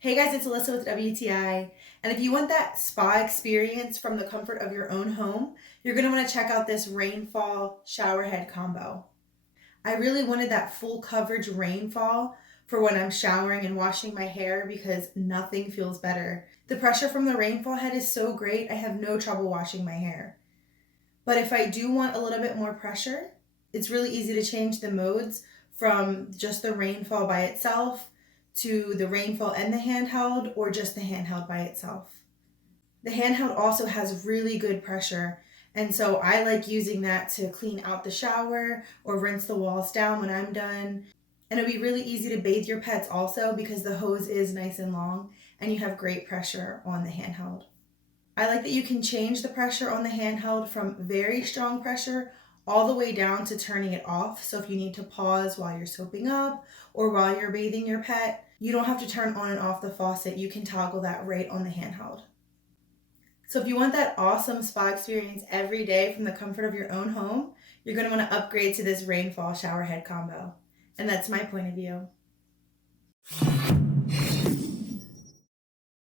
Hey guys, it's Alyssa with WTI, and if you want that spa experience from the comfort of your own home, you're going to want to check out this Rainfall Shower Head combo. I really wanted that full coverage rainfall for when I'm showering and washing my hair because nothing feels better. The pressure from the Rainfall Head is so great, I have no trouble washing my hair. But if I do want a little bit more pressure, it's really easy to change the modes from just the Rainfall by itself to the Rainfall and the Handheld, or just the Handheld by itself. The Handheld also has really good pressure, and so I like using that to clean out the shower or rinse the walls down when I'm done. And it'll be really easy to bathe your pets also because the hose is nice and long and you have great pressure on the Handheld. I like that you can change the pressure on the Handheld from very strong pressure all the way down to turning it off. So if you need to pause while you're soaping up or while you're bathing your pet, you don't have to turn on and off the faucet. You can toggle that right on the Handheld. So if you want that awesome spa experience every day from the comfort of your own home, you're going to want to upgrade to this Rainfall Shower Head combo. And that's my point of view.